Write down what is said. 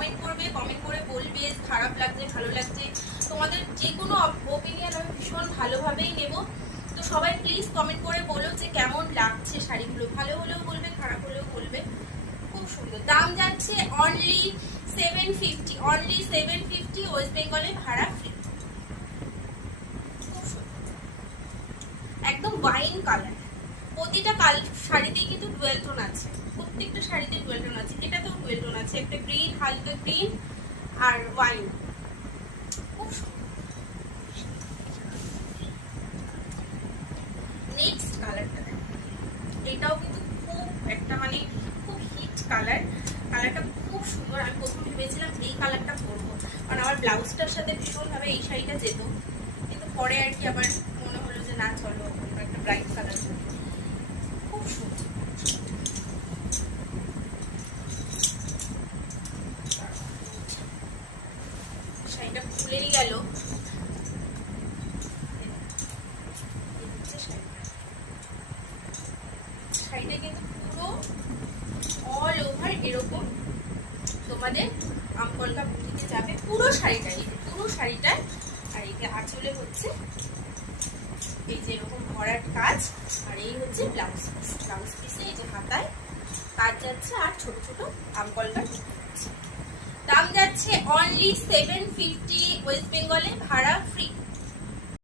Comment করবে, comment করে বলবে খারাপ লাগছে ভালো লাগছে, তোমাদের যে কোনো ওপিনিয়ন আমি ভীষণ ভালোভাবেই নেব। তো সবাই প্লিজ কমেন্ট করে বলো যে কেমন লাগছে শাড়িগুলো, ভালো হলেও বলবে খারাপ হলেও বলবে। খুব সুন্দর। দাম যাচ্ছে অনলি 750, অনলি 750, ওয়েস্ট বেঙ্গলে ভাড়া ফ্রি। খুব সুন্দর, একদম ওয়াইন কালার। প্রতিটা শাড়িতেই কিন্তু ডুয়েল টোন আছে, প্রত্যেকটা শাড়িতে ডুয়েল টোন আছে, এটাতেও ডুয়েল টোন আছে, একটা গ্রিন, হালকা গ্রিন আর ওয়াইন। খুব সুন্দর। নেক্সট কালারটা দেখো, এটাও কিন্তু খুব একটা মানে খুব হিট কালার, কালারটা খুব সুন্দর। আমি প্রথম ভেবেছিলাম এই কালারটা পরবো, কারণ আমার ব্লাউজটার সাথে ভীষণভাবে এই শাড়িটা যেত, কিন্তু পরে আর কি আবার মনে হলো যে না চলো একটা ব্রাইট কালার। খুব সুন্দর। শাড়িটা খুলেই গেল। শাড়িটা কিন্তু পুরো অল ওভার এরকম তোমাদের আমকলকা বুটিতে যাবে পুরো শাড়িটাই, পুরো শাড়িটায়। আর এই যে আঁচলে হচ্ছে এই যে এরকম ভরাট কাজ, আর এই হচ্ছে ব্লাউজ পিস, ব্লাউজ পিসে এই যে হাতায় কাজ যাচ্ছে আর ছোট ছোট আমকলকা যাচ্ছে। দাম যাচ্ছে অনলি 750, ওয়েস্ট বেঙ্গলে ভাড়া ফ্রি।